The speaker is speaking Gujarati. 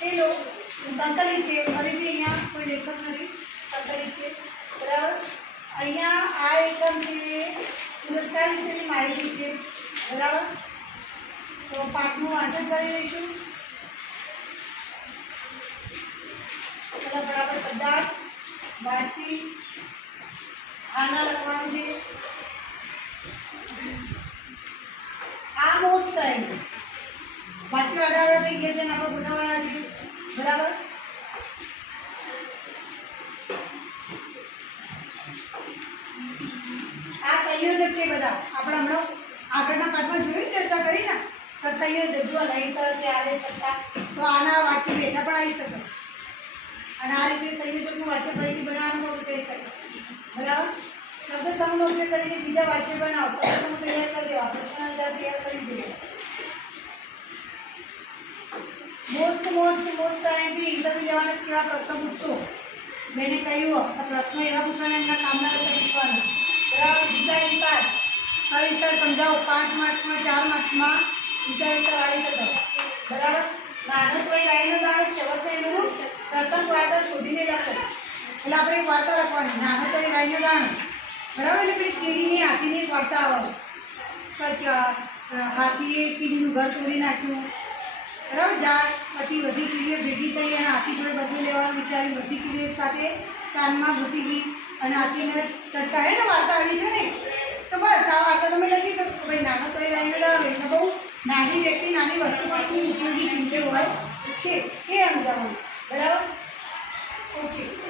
એ લો સંકલિત છે ફરીથી અહીંયા કોઈ લેખક નથી સંકલિત છે બરાબર અહીંયા આ એકમ છે પુરસ્કાર વિશેની માહિતી છે બરાબર તો પાઠનું વાંચન કરી લઈશું પહેલાં બરાબર શબ્દાર્થ વાંચી આના લખવાનું છે આ મોસ્ટ ટાઈમ વાક્ય 18 થઈ ગયા છે અને આપણે બનાવવાના છે બરાબર આ સંયોજક છે બધા આપણે હમણાં આગળના પાઠમાં જોયું ચર્ચા કરી ને તો સંયોજક જો નહીંતર ત્યારે છતાં તો આના વાક્ય બેઠા પણ આવી શકે અને આ રીતે સંયોજકનું વાક્ય ફરીથી બનાવવાનું પણ વિચારી શકે બરાબર શબ્દ સમૂહનો ઉપયોગ કરીને બીજા વાક્ય બનાવો શબ્દ સમૂહ તૈયાર કરી દેવા પ્રશ્ન તૈયાર કરી દેવા મોસ્ટ ટાઈમ બી ઇન્ટરવ્યુ લેવાને કેવા પ્રશ્ન પૂછશો મેં કહ્યું આ પ્રશ્નો એવા પૂછવાના એમના કામના રીતે પૂછવાના બરાબર બીજા વિસ્તાર સવિસ્તાર સમજાવો 5 માર્ક્સમાં 4 માર્ક્સમાં બીજા વિસ્તાર આવી શકો બરાબર નાનો કોઈ લાઈનો દાણો કહેવતને અનુરૂપ પ્રસંગ વાર્તા શોધીને લખો એટલે આપણે એક વાર્તા લખવાની નાનો કોઈ લાઈનો દાણો બરાબર એટલે પેલી કીડીની હાથીની એક વાર્તા આવે હાથીએ કીડીનું ઘર તોડી નાખ્યું બરાબર ઝાડ પછી બધી કીડીઓ ભેગી થઈ અને હાથી જોડે બધું લેવાનું વિચારી બધી કીડીઓ એક સાથે કાનમાં ઘૂસી ગઈ અને હાથીને ચટકાવે ને વાર્તા આવી છે ને તો બસ આ વાર્તા તમે લખી શકો ભાઈ નાનો તો એ લાઈનો દાડો એટલે બહુ નાની વ્યક્તિ નાની વસ્તુ પણ ખૂબ ઉપયોગી કિંમતી હોય છે એ સમજાવવાનું બરાબર ઓકે